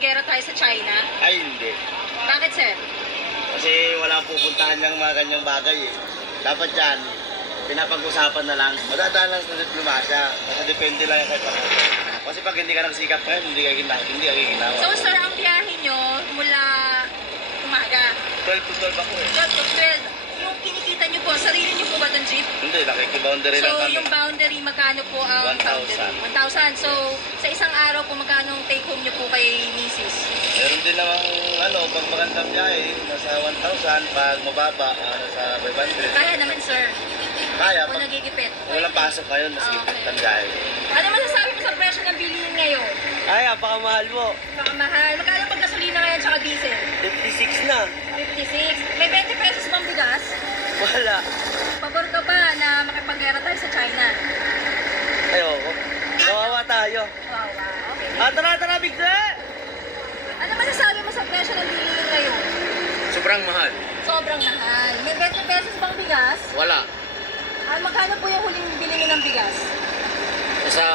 makipaggera tayo sa China? Ay, hindi. Bakit, sir? Kasi wala pupuntahan niyang mga ganyang bagay eh. Dapat yan, pinapag-usapan na lang. Madadaan lang sa diplomasya. Kasi depende lang yung kahit ako. Kasi pag hindi ka nagsikap ngayon, hindi ka ginawa. So, sir, ang biyahe nyo mula umaga? 12 to 12 ako eh. 12 to 12. Yung kinikita nyo po, sarili nyo po ba itong jeep? Hindi, nakikiboundary lang So, kami. yung boundary, magkano po ang 1,000. boundary? 1,000. So, sa isang araw po, magkano ang take home nyo po kay Mrs.? Meron din namang pag magandang biyahe, nasa 1,000. Pag mababa, nasa 500. Kaya naman, sir. Kaya, O pag nagigipit? walang pasok ngayon, mas Okay. gipit ang biyahe. Ano masasabi mo sa presyo ng bilihin ngayon? Ay, apakamahal mo. Nakamahal. Magkano pag gasolina ngayon tsaka diesel? 56 na. 56. May 20 pesos bang bigas? Wala. Pabor ka ba na makipaggera tayo sa China? Ayoko. Kawawa tayo. Wow, wow. Okay. Tara, bigla! Ano masasabi mo sa presyo ng bilihin ngayon? Sobrang mahal. Sobrang mahal. May 20 pesos bang bigas? Wala. Magkano po yung huling bili niyo ng bigas? Sa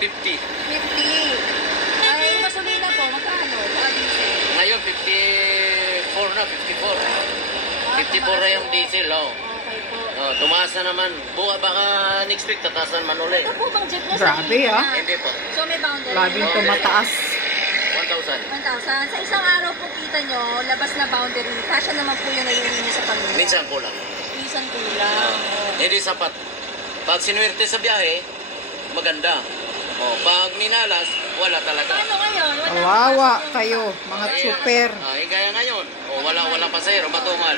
50. 50. Ay, gasolina po, magkano? Diesel. Ngayon, 54 na, 54. 54 na yung diesel, oh. Okay po. Oh, tumaas na naman. Baka next week, tataas na naman ulit. Ito po bang jeep na Grabe, ah. Hindi po. So may boundary. Laging tumataas. 1,000. 1,000. Sa isang araw po kita nyo, labas na boundary. Kasya naman po yung naiuwi nyo sa pamilya. Minsan kulang. Minsan kulang. Hindi sapat. Pag sinuwerte sa biyahe, maganda. Oh, pag minalas, wala talaga. Paano ngayon? Wala Kawawa pasok yung kayo, iba. mga super. Kaya ngayon, wala pasahero, matungal.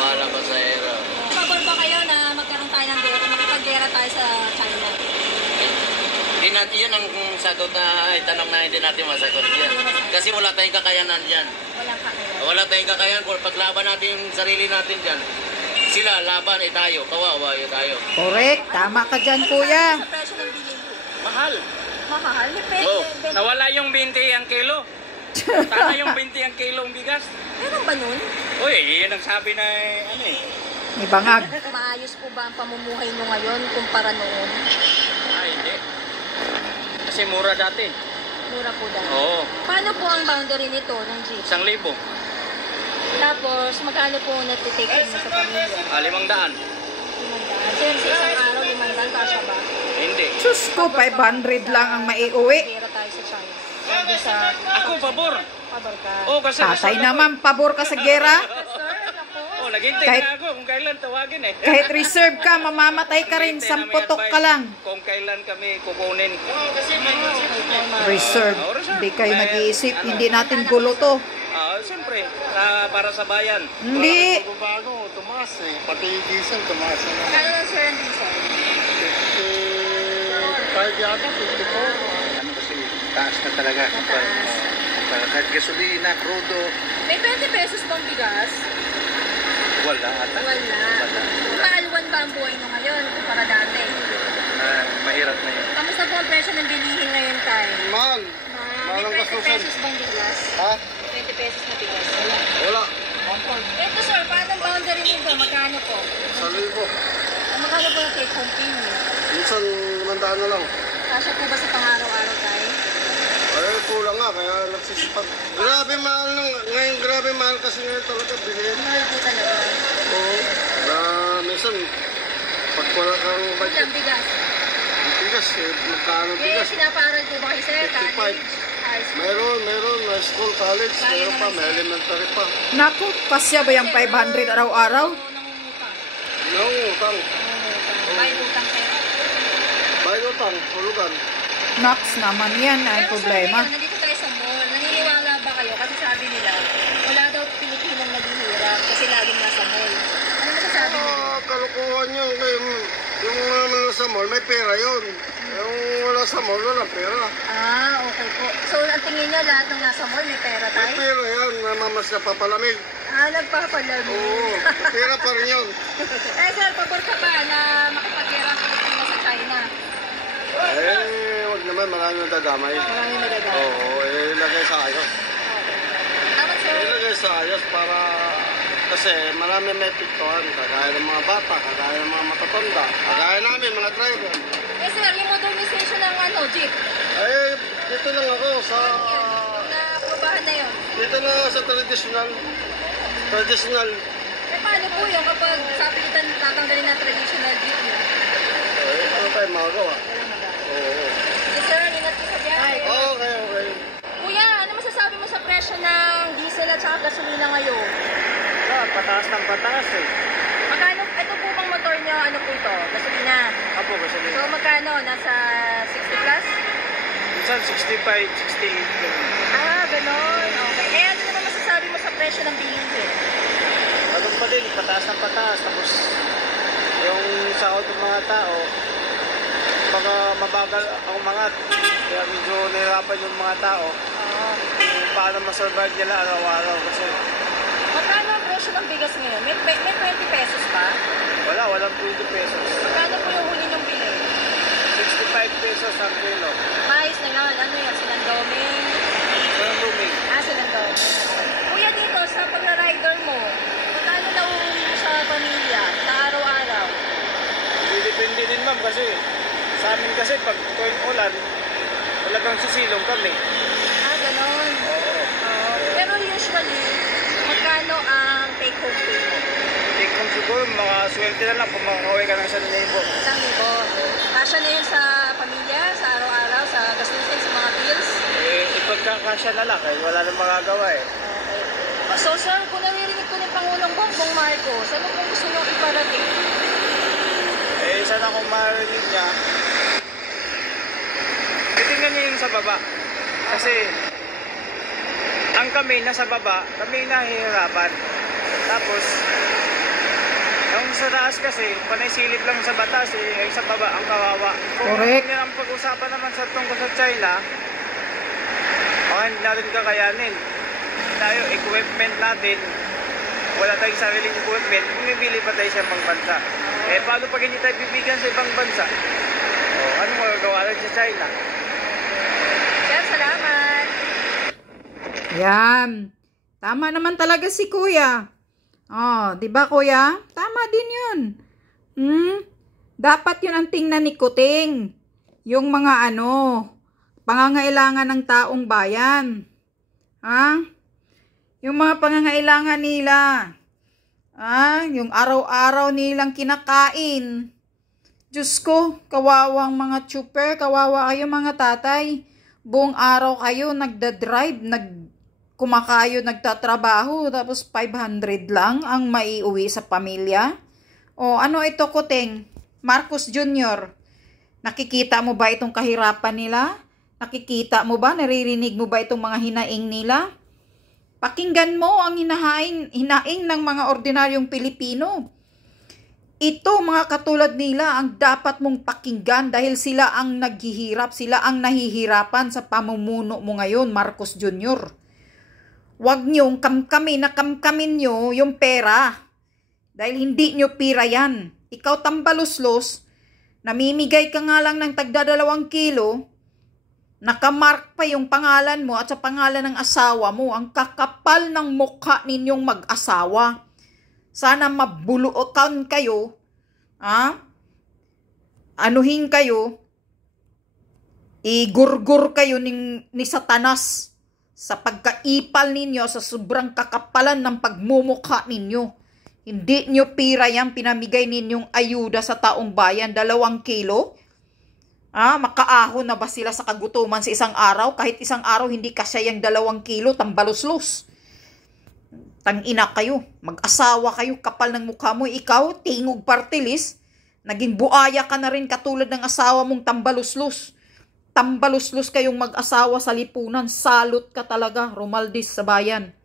Wala pasahero. Pabor ba kayo na magkaroon tayo ng gera, makipaggera tayo sa China? Yun ang sagot na itanong na hindi natin masagot yan. Kasi wala tayong kakayanan dyan. Walang kakayanan. Wala tayong kakayanan. Kung paglaban natin yung sarili natin dyan, sila laban tayo. Kawawa tayo. Correct. Tama ka dyan, kuya. Sa presyo ng bilhin ko. Mahal. Mahal? Depende. Oh, nawala yung 20 ang kilo. Tama yung 20 ang kilo ang bigas. Meron ba nun? Uy, yun ang sabi na ano eh. May bangag. Maayos po ba ang pamumuhay nyo ngayon kumpara noon? Ay, hindi. Kasi mura dati. Mura po dahil. Oo, Paano po ang boundary nito ng jeep? 1,000. Tapos, magkano po natitake mo sa pamilya? 500. 500. Sir, sa isang araw, 500, kasya ba? Hindi. Sus ko, 500 lang ang maiuwi. Pera tayo sa China. Sabi sa... Ako, pabor. Pabor ka. Oo, kasi Tatay naman, pabor ka sa gera. Sir, ako. Oh, naghintay Kahit- na ako kung kailan tawagin eh. Kahit reserve ka, mamamatay ka rin. Hintay na may Samputok ka advice lang. Kung kailan kami kukunin. Reserve. Hindi kayo nag-iisip. Hindi natin gulo to. Siyempre, para sa bayan. Hindi. Bago, tumaas eh. Pati diesel, tumaas na naman. Kano lang, sir, ang diesel? 55 yata, 54. Ano kasi, taas na talaga. Mataas. Kahit gasolina, crudo, May 20 pesos bang bigas? wala ata. Wala. Maalwan ba ang buhay nyo ngayon para dati? Mahirap na yun. Kamusta po ang presyo ng bilihin ngayon tayo? Mahal. May Mahal ang 20 gastusin. pesos bang bigas? Ha? 20 pesos na bigas? Wala. Wala. Ito sir, paano ang boundary nito? Magkano po? 1,000. Magkano po yung take home pay niyo? Minsan, 500 na lang. Kasya po ba sa pang-araw-araw tayo? Ay, kulang nga, kaya nagsisipag. Grabe mahal nung, ngayon grabe mahal kasi ngayon talaga bilhin. Mahal po talaga. Oo. Minsan, pag wala kang budget, Ilang bigas? bigas eh, magkano Eh, bigas? sinaparal po ba kayo sir? 55. High school? Meron, high school, college, meron pa, may elementary pa. Naku, pasya ba yung 500 araw-araw? Nangungutang. Nangungutang. Bayad utang sir. Bayad utang, hulugan. Naks naman yan, ay Pero problema. sir, nandito tayo sa mall. Naniniwala ba kayo? Kasi sabi nila, wala daw Pilipinong naghihirap kasi laging nasa mall. Ano masasabi niyo? Kalukuhan yun. Yung nasa mall, may pera yun. Yung wala sa mall, walang pera. Okay po. So, ang tingin niyo lahat ng nasa mall, may pera May tayo? pera yan, namamas na papalamig. Nagpapalamig. Oo, pera pa rin yun. Sir, pabor ka ba na makipaghirap sa Pilipinas sa China? Wag naman, marami nang dadamay. Marami nagagawa. Oo, ilagay sa ayos. Tama sir. Ilagay sa ayos para... Kasi marami may piktuhan, kagaya ng mga bata, kagaya ng mga matatanda, kagaya namin, mga driver. Sir, yung modernization ng jeep. Dito lang ako sa Dito na sa traditional. Traditional. Eh, paano po yung kapag sabi kita tatanggalin na traditional jeepney? Ano tayo magagawa? Walang magagawa. Oo. Yes, sir. Ingat po sa biyahe. Okay, okay. Kuya, ano masasabi mo sa presyo ng diesel at saka gasolina ngayon? Pataas ng pataas eh. Magkano, ito po bang motor niyo, ano po ito? Gasolina. Apo, So, gasolina. magkano? Nasa 60 plus? Minsan 65, 68. Ah, ganon. Okay. Eh, ano naman masasabi mo sa presyo ng bilihin? Ganun pa din, pataas ng pataas. Tapos, yung sahod ng mga tao, baka mabagal ang umangat. Kaya medyo nahirapan yung mga tao Oo. kung paano masurvive nila araw-araw. Kasi Magkano ang presyo ng bigas ngayon? May 20 pesos pa? walang 20 pesos. Magkano po yung huli niyong bili? 65 pesos ang kilo. Mais na yan. Ano yan? Sinandoming? Walang booming. Ah, sinandoming. Kuya, dito sa pag-rider mo, magkano na mo sa pamilya, sa araw-araw? Depende din ma'am kasi sa amin kasi pag tuwing ulan, talagang sisilong kami. Ah, ganon. Oo. Oo. Pero usually, magkano ang take-home pay mo? Take home siguro, makaswerte na lang kung makakauwi ka ng 1,000. 1,000. Kasya na yun sa pamilya, sa araw-araw, sa gastusin, sa mga bills? Ipagkakasya na lang, wala nang magagawa eh. Okay. So sir, kung naririnig ko ni Pangulong Bongbong Marcos, ano kung gusto nyo iparating? Sana kung marinig niya, titingnan niya yung sa baba. Kasi, ang kami nasa baba, kami nahihirapan. Tapos, yung sa taas kasi, panay silip lang sa batas eh, yung sa baba, ang kawawa. Correct. Kung yan ang pag-usapan naman sa tungkol sa China, baka hindi natin kakayanin. Tayo, equipment natin, wala tayong sariling equipment, bumibili pa tayo sa ibang bansa. Eh, paano pag hindi tayo bibigyan sa ibang bansa? Ano magagawa lang sa China? Sir, salamat! Yan. Tama naman talaga si kuya. Oh, 'di ba kuya? Tama din 'yun. Dapat 'yun ang tingnan ni Kuting. Yung mga pangangailangan ng taong bayan. Ha? Yung mga pangangailangan nila. Yung araw-araw nilang kinakain. Diyos ko, kawawang mga chuper, kawawa kayo mga tatay. Buong araw kayo nagda-drive, kumakayo, nagtatrabaho, tapos 500 lang ang maiuwi sa pamilya. O ano ito, Kuting? Marcos Jr., nakikita mo ba itong kahirapan nila? Nakikita mo ba, naririnig mo ba itong mga hinaing nila? Pakinggan mo ang hinaing ng mga ordinaryong Pilipino. Ito, mga katulad nila, ang dapat mong pakinggan dahil sila ang naghihirap, sila ang nahihirapan sa pamumuno mo ngayon, Marcos Jr. Huwag niyong kamkamin nyo yung pera. Dahil hindi nyo pira yan. Ikaw tambaluslos, namimigay ka nga lang ng tagda 2 kilo, nakamark pa yung pangalan mo at sa pangalan ng asawa mo. Ang kakapal ng mukha ninyong mag-asawa. Sana mabulukan kayo. Anuhin kayo. Igurgur kayo ni Satanas sa pagkaipal ninyo, sa sobrang kakapalan ng pagmumukha ninyo. Hindi nyo pira yan, pinamigay ninyong ayuda sa taong bayan, 2 kilo. Makaahon na ba sila sa kagutuman sa isang araw? Kahit isang araw, hindi kasya yung 2 kilo, tambaluslos. Tangina kayo, mag-asawa kayo, kapal ng mukha mo. Ikaw, tingog partilis, naging buaya ka na rin katulad ng asawa mong tambaluslos. Tambaluslos kayong mag-asawa sa lipunan. Salot ka talaga, Romaldis sa bayan.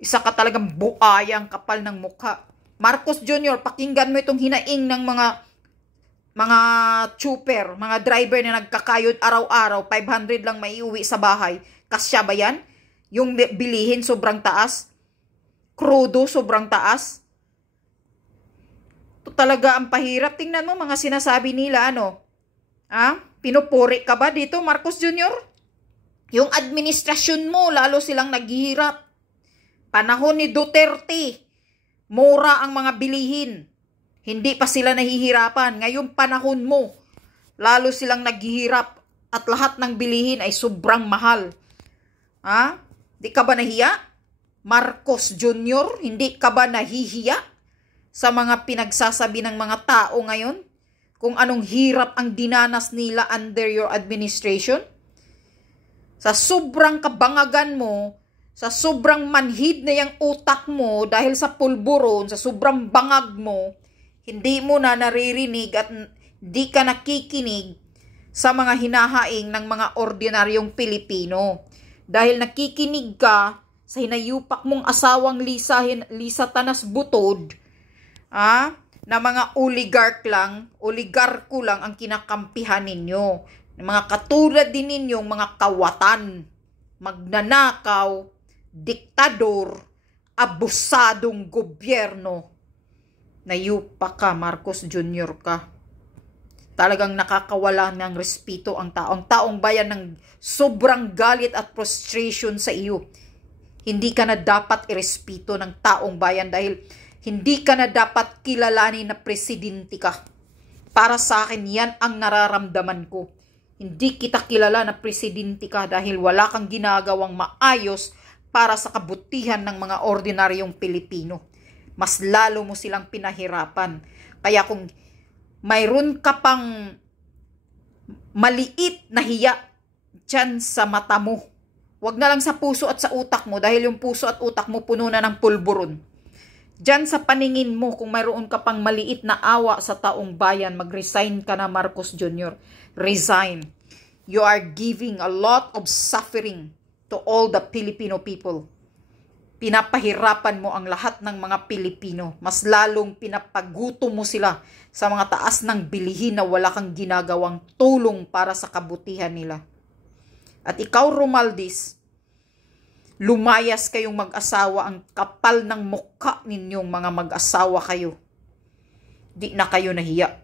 Isa ka talagang buaya, ang kapal ng mukha. Marcos Jr., pakinggan mo itong hinaing ng mga chuper, mga driver na nagkakayod araw-araw, 500 lang maiuwi sa bahay. Kasya ba yan? Yung bilihin sobrang taas? Krudo sobrang taas? Ito talaga ang pahirap. Tingnan mo mga sinasabi nila, pinupuri ka ba dito, Marcos Jr.? Yung administrasyon mo, lalo silang naghihirap. Panahon ni Duterte, mura ang mga bilihin. Hindi pa sila nahihirapan. Ngayong panahon mo, lalo silang naghihirap at lahat ng bilihin ay sobrang mahal. Di ka ba nahiya? Marcos Jr., hindi ka ba nahihiya sa mga pinagsasabi ng mga tao ngayon? Kung anong hirap ang dinanas nila under your administration? Sa sobrang kabangagan mo, sa sobrang manhid na yung utak mo dahil sa pulburon, sa sobrang bangag mo, hindi mo na naririnig at di ka nakikinig sa mga hinahaing ng mga ordinaryong Pilipino. Dahil nakikinig ka sa hinayupak mong asawang Lisa Tanas Butod, na mga oligarko lang ang kinakampihan ninyo. Mga katulad din ninyong mga kawatan, magnanakaw, diktador, abusadong gobyerno. Nayupa ka, Marcos Jr. ka. Talagang nakakawala ng respeto ang tao. Ang taong bayan ng sobrang galit at frustration sa iyo. Hindi ka na dapat irespeto ng taong bayan dahil hindi ka na dapat kilalanin na presidente ka. Para sa akin, yan ang nararamdaman ko. Hindi kita kilala na presidente ka dahil wala kang ginagawang maayos para sa kabutihan ng mga ordinaryong Pilipino. Mas lalo mo silang pinahirapan. Kaya kung mayroon ka pang maliit na hiya dyan sa mata mo, wag na lang sa puso at sa utak mo dahil yung puso at utak mo puno na ng pulburon. Dyan sa paningin mo, kung mayroon ka pang maliit na awa sa taong bayan, mag-resign ka na, Marcos Jr. Resign. You are giving a lot of suffering to all the Filipino people. Pinapahirapan mo ang lahat ng mga Pilipino. Mas lalong pinapagutom mo sila sa mga taas ng bilihin na wala kang ginagawang tulong para sa kabutihan nila. At ikaw, Romualdez, lumayas kayong mag-asawa, ang kapal ng mukha ninyong mga mag-asawa kayo. Di na kayo nahiya.